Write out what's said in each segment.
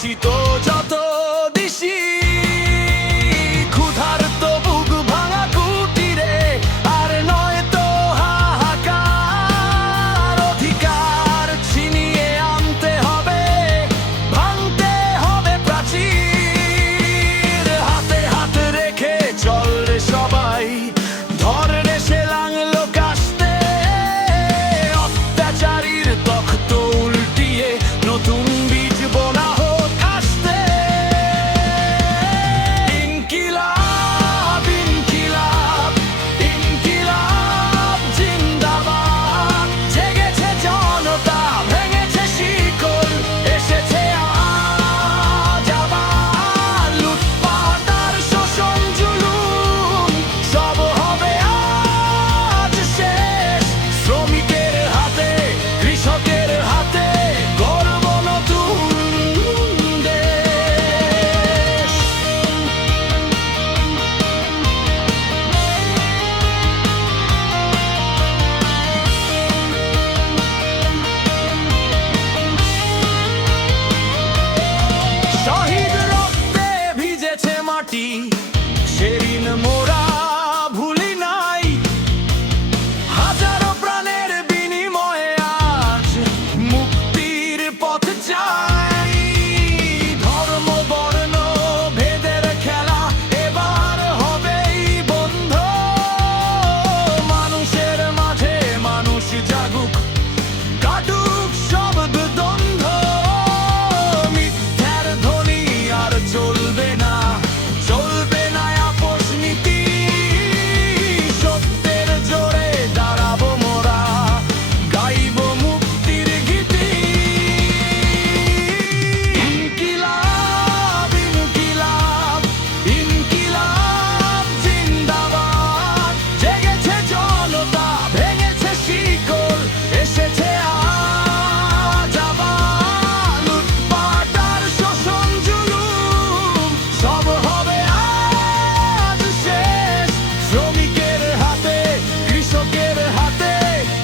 দূষিত যত দিশি ক্ষুধার্ত বুক ভাঙা কুটিরে আর নয় তো হাহাকার। অধিকার ছিনিয়ে আনতে হবে, ভাঙতে হবে প্রাচীর। হাতে হাত রেখে চল রে সবাই, ধর রে সে লাঙলো কাস্তে। অত্যাচারীর তখ্ত উল্টিয়ে নতুন বীজ বোনা হোক আস্তে। ইনকিলাব ইনকিলাব ইনকিলাব জিন্দাবাদ। জেগেছে জনতা, ভেঙেছে শিকল, এসেছে আজ আবার। লুটপাট আর শোষণ জুলুম সব হবে আজ শেষ। শ্রমিকের হাতে, কৃষকের হাতে গর্ব নতুন দেশ। শহীদ রক্তে ভিজেছে মাটি, সেদিন মোরা ভুলি নাই। হাজারো প্রাণের বিনিময়ে আজ মুক্তির পথ চাই। ধর্ম বর্ণ ভেদের খেলা এবার হবেই বন্ধ। মানুষের মাঝে মানুষ জাগুক, কাটুক সব দ্বন্দ্ব। মিথ্যার ধ্বনি আর চলবে না, চলবে না আপোষ নীতি। সত্যের জোরে দাঁড়াবো মোরা, গাইবো মুক্তির গীতি। ইনকিলাব ইনকিলাব ইনকিলাব জিন্দাবাদ। জেগেছে জনতা, ভেঙেছে শিকল, এসেছে আজ আবার। লুটপাট আর শোষণ জুলুম সব হবে আজ শেষ। শ্রমিকের হাতে, কৃষকের হাতে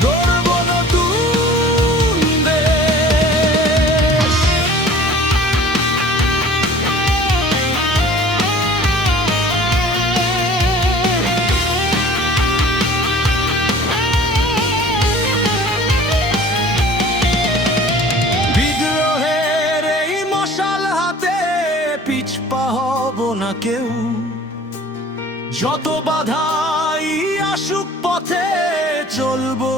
গর্ব নতুন দেশ। বিদ্রোহের এই মশাল হাতে পিছপা হব না কেউ। যত বাধাই আসুক পথে চলবো